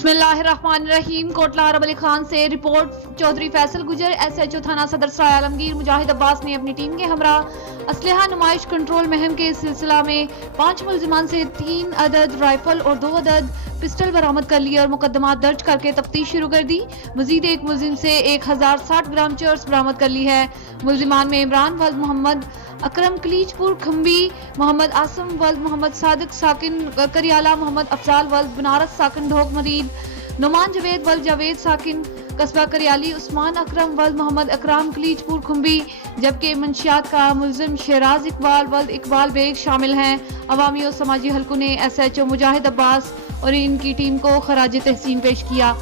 बिस्मिल्लाहिर्रहमानिर्रहीम। कोटला अरब अली खान से रिपोर्ट। चौधरी फैसल गुजर SHO थाना सदर सराय आलमगीर मुजाहिद अब्बास ने अपनी टीम के हमरा असलहा नुमाइश कंट्रोल मुहिम के सिलसिला में 5 मुलजिमान से 3 अदद राइफल और 2 अदद पिस्टल बरामद कर लिए और मुकदमा दर्ज करके तफ्तीश शुरू कर दी। मजीद एक मुलजिम से 1060 ग्राम चर्स बरामद कर ली है। मुलजिमान में इमरान वल्द मोहम्मद अकरम कलीचपुर खम्बी, मोहम्मद आसम वल्द मोहम्मद सादिक साकिन करियाला, मोहम्मद अफजाल वल्द बनारस साकिन ढोक मरीद, नुमान जवेद वल्द जावेद साकिन कस्बा करियाली, उस्मान अकरम वल्द मोहम्मद अकराम कलीचपुर खुम्बी, जबकि मंशियात का मुलजिम शेराज इकबाल वल्द इकबाल बेग शामिल हैं। अवामी और समाजी हलकों ने SHO मुजाहिद अब्बास और इनकी टीम को खराज तहसीन पेश किया।